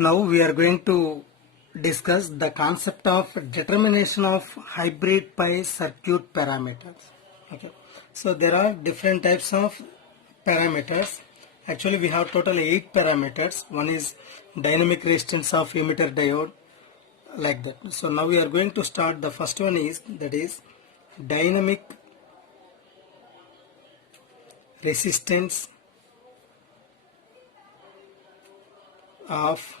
Now we are going to discuss the concept of determination of hybrid pi circuit parameters. Okay. So there are different types of parameters. Actually we have total 8 parameters. One is dynamic resistance of emitter diode, like that. So now we are going to start. The first one is, that is dynamic resistance of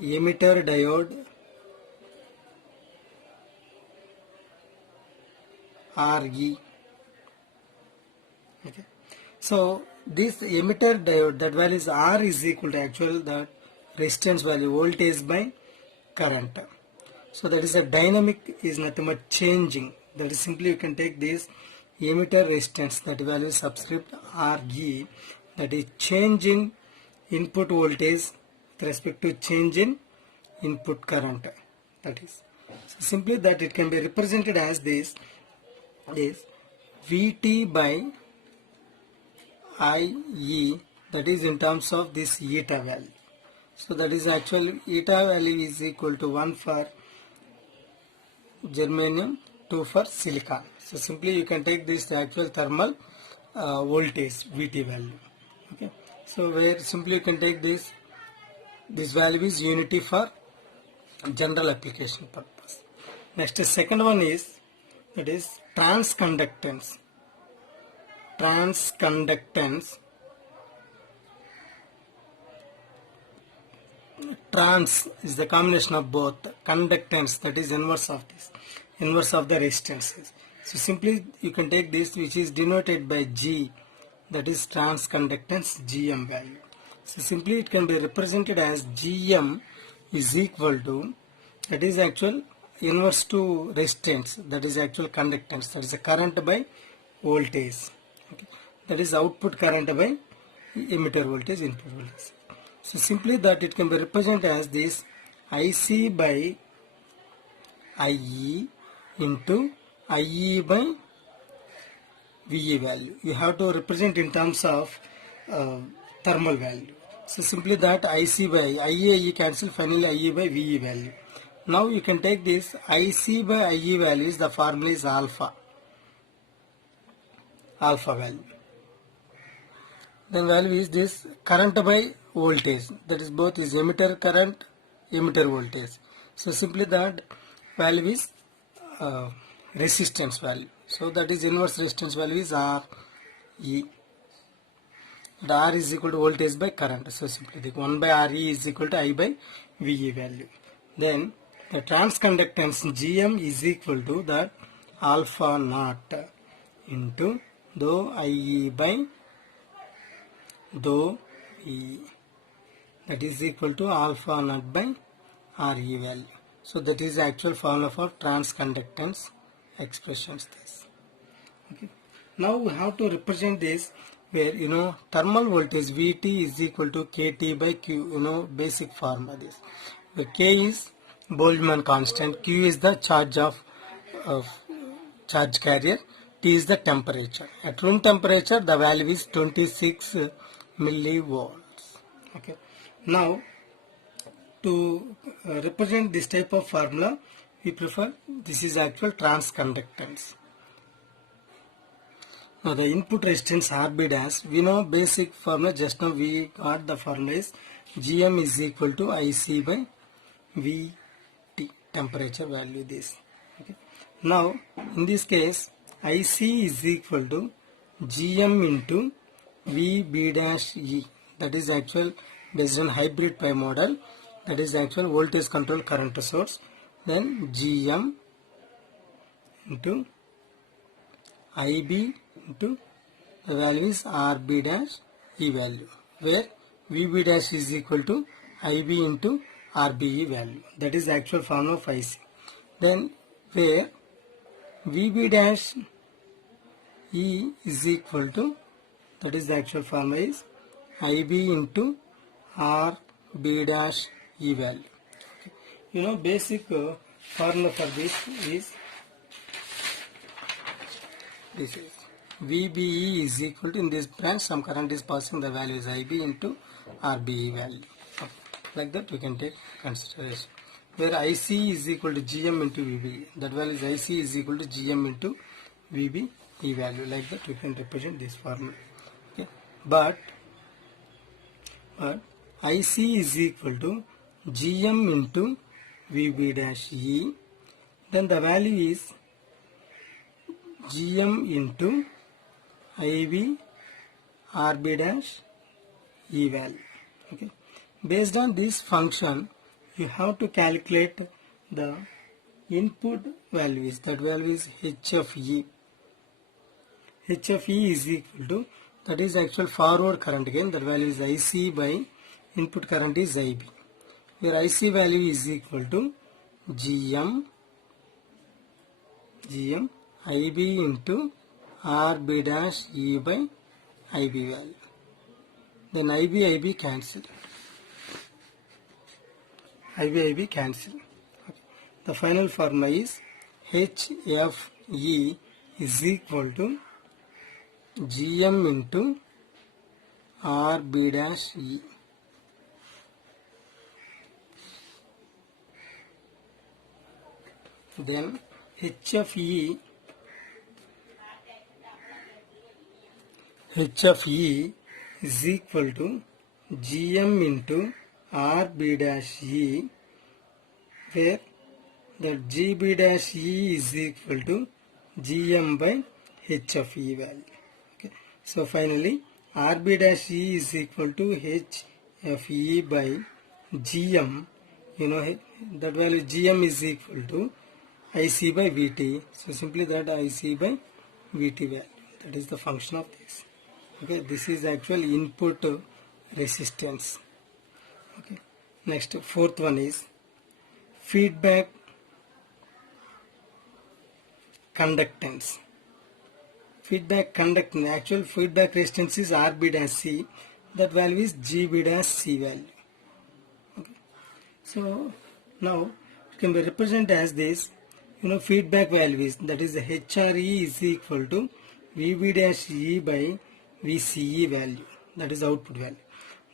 emitter diode RE. Okay. So this emitter diode, that value is R is equal to actual the resistance value, voltage by current. So that is a dynamic is nothing but changing. That is simply you can take this emitter resistance, that value is subscript RE, that is change in input voltage with respect to change in input current. That is, so simply that it can be represented as this is Vt by IE, that is in terms of this eta value. So that is actually eta value is equal to 1 for germanium, 2 for silicon. So simply you can take this actual thermal voltage Vt value. Okay. So where simply you can take this value is unity for general application purpose. Next, second one is, that is transconductance. Transconductance. Trans is the combination of both. Conductance, that is inverse of this, inverse of the resistances. So simply you can take this, which is denoted by G, that is transconductance GM value. So simply it can be represented as GM is equal to, that is actual inverse to resistance, that is actual conductance, that is the current by voltage. Okay. That is output current by emitter voltage, input voltage. So simply that it can be represented as this IC by IE into IE by VE value. You have to represent in terms of thermal value. So simply that IC by IE cancel, finally IE by VE value. Now you can take this IC by IE values, the formula is alpha value. Then value is this current by voltage, that is both is emitter current, emitter voltage. So simply that value is resistance value. So that is inverse resistance value is RE. The R is equal to voltage by current. So simply the 1 by RE is equal to I by VE value. Then the transconductance GM is equal to that alpha naught into dou IE by dou VE, that is equal to alpha naught by RE value. So that is the actual formula for transconductance expressions. This. Okay. Now we have to represent this where thermal voltage Vt is equal to Kt by Q, basic formula this. The K is Boltzmann constant, Q is the charge of charge carrier, T is the temperature. At room temperature the value is 26 millivolts. Okay. Now to represent this type of formula, we prefer, this is actual transconductance. Now the input resistance RB dash, we know basic formula, just now we got the formula is GM is equal to IC by VT, temperature value this. Okay. Now in this case IC is equal to GM into VB dash E, that is actual based on hybrid pi model, that is actual voltage control current source. Then GM into IB into the value is RB dash E value, where VB dash is equal to IB into RBE value, that is actual formula of IC. Then where VB dash E is equal to, that is the actual formula is IB into RB dash E value. Okay. Basic formula for this is VBE is equal to, in this branch some current is passing, the value is IB into RBE value. Okay. Like that we can take consideration. Where IC is equal to GM into VB. That value is IC is equal to GM into VB E value. Like that we can represent this formula. Okay. But IC is equal to GM into VB dash E. Then the value is GM into IB RB dash E value. Okay. Based on this function, you have to calculate the input values. That value is H of E. H of E is equal to, that is actual forward current again. That value is IC by input current is IB. Where IC value is equal to GM IB into RB dash E by IB value. Then IB cancel. IB cancel. Okay. The final formula is HFE is equal to GM into RB dash E. Then HFE is equal to GM into RB dash E, where the GB dash E is equal to GM by H of E value. Okay. So finally RB dash E is equal to H of E by GM. You know that value GM is equal to IC by VT. So simply that IC by VT value. That is the function of this. Okay. This is actual input resistance. Okay. Next, fourth one is feedback conductance. Feedback conductance, actual feedback resistance is RB dash C. That value is GB dash C value. Okay. So now it can be represented as this. Feedback value is, that is the HRE is equal to VB dash E by VCE value. That is output value.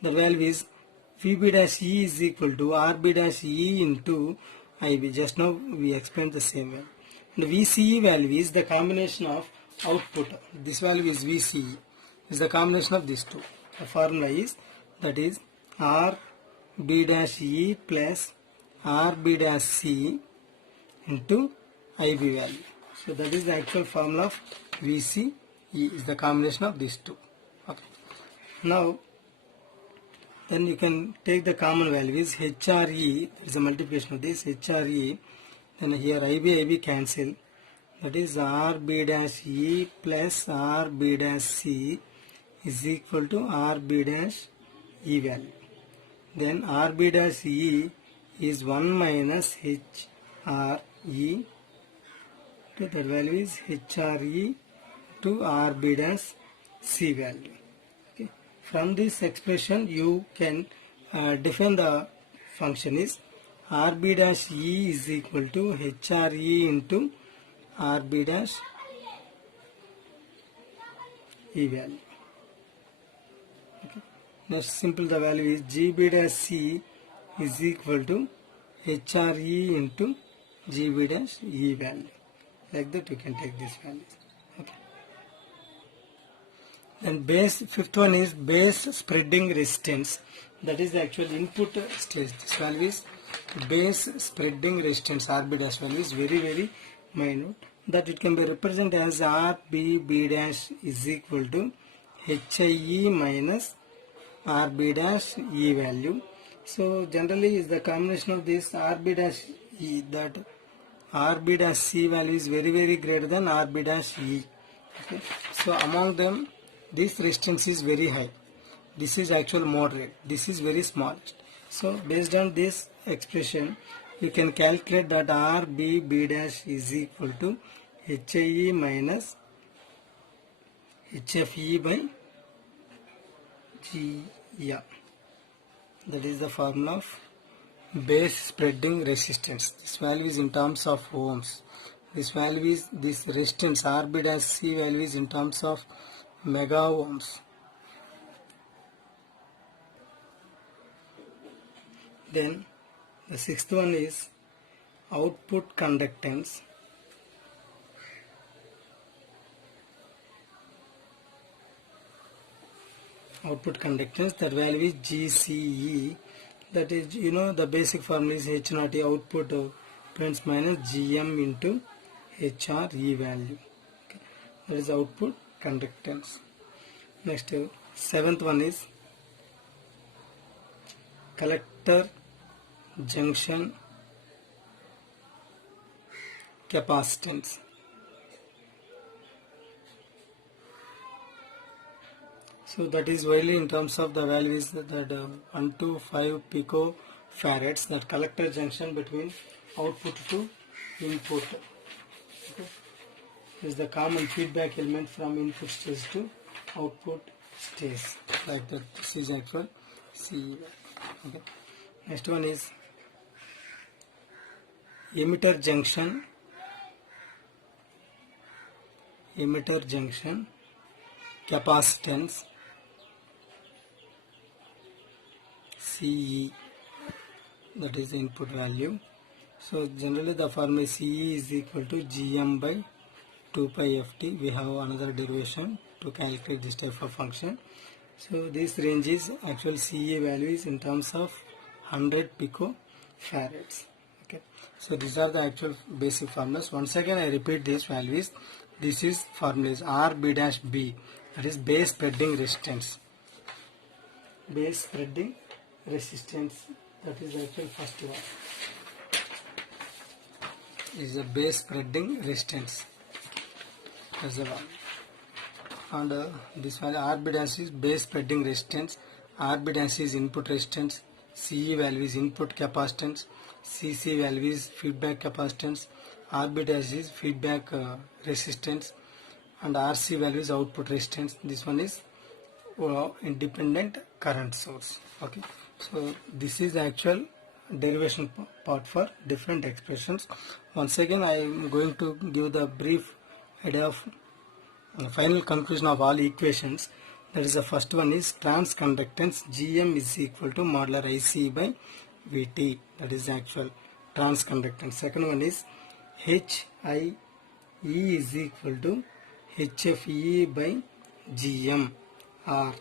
The value is VB dash E is equal to RB dash E into IB. Just now we explained the same value. And VCE value is the combination of output. This value is VCE. Is the combination of these two. The formula is, that is RB dash E plus RB dash C into IB value. So that is the actual formula of VCE, is the combination of these two. Okay. Now then you can take the common values. HRE, that is a multiplication of this HRE. Then here IB cancel. That is RB dash E plus RB dash C is equal to RB dash E value. Then RB dash E is 1 minus HRE. So that value is HRE to RB dash C value. Okay. From this expression you can define the function is RB dash E is equal to HRE into RB dash E value. Okay. Next simple the value is GB dash C is equal to HRE into GB dash E value. Like that you can take this value. Okay. Then fifth one is base spreading resistance. That is the actual input stage. This value is base spreading resistance. RB dash value is very minute. That it can be represented as RBB dash is equal to HIE minus RB dash E value. So generally is the combination of this RB dash E, that RB dash C value is very greater than RB dash E. Okay. So among them this resistance is very high. This is actual moderate. This is very small. So based on this expression you can calculate that RBB dash is equal to HIE minus HFE by G. Yeah. That is the formula of base spreading resistance. This value is in terms of ohms. This value is, this resistance RB dash C value is in terms of mega ohms. Then the sixth one is output conductance. Output conductance, that value is GCE. That is, the basic formula is H naught E, output impedance minus GM into HRE value. Okay. That is output conductance. Next, seventh one is collector junction capacitance. So that is widely in terms of the values that 1 to 5 picofarads, that collector junction between output to input. Okay. Is the common feedback element from input stage to output stage, like that. This is actual C. Okay. Next one is emitter junction capacitance, CE, that is the input value. So generally the formula CE is equal to GM by 2 pi ft. We have another derivation to calculate this type of function. So this range is actual CE values in terms of 100 picofarads. Okay. So these are the actual basic formulas. Once again I repeat these values. This is formulas RB dash B, that is base spreading resistance. Base spreading resistance, that is actual first one. Is the base spreading resistance. That's the one. And this value RB dash is base spreading resistance, RB dash is input resistance, CE value is input capacitance, CC value is feedback capacitance, RB dash is feedback resistance, and RC value is output resistance. This one is independent current source. Okay. So this is the actual derivation part for different expressions. Once again I am going to give the brief idea of final conclusion of all equations. That is, the first one is transconductance GM is equal to modular IC by VT. That is the actual transconductance. Second one is HIE is equal to HFE by GM, or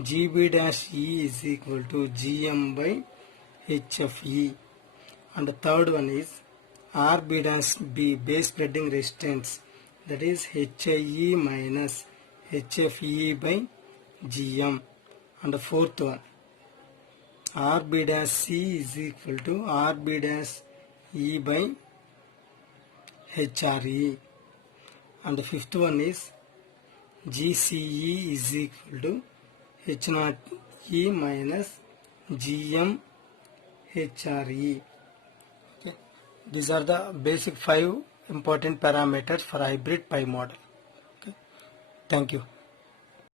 GB dash E is equal to GM by HFE. And the third one is RB dash B, base spreading resistance, that is HIE minus HFE by GM. And the fourth one, RB dash C is equal to RB dash E by HRE. And the fifth one is GCE is equal to H naught E minus GM HRE. Okay. These are the basic 5 important parameters for hybrid pi model. Okay. Thank you.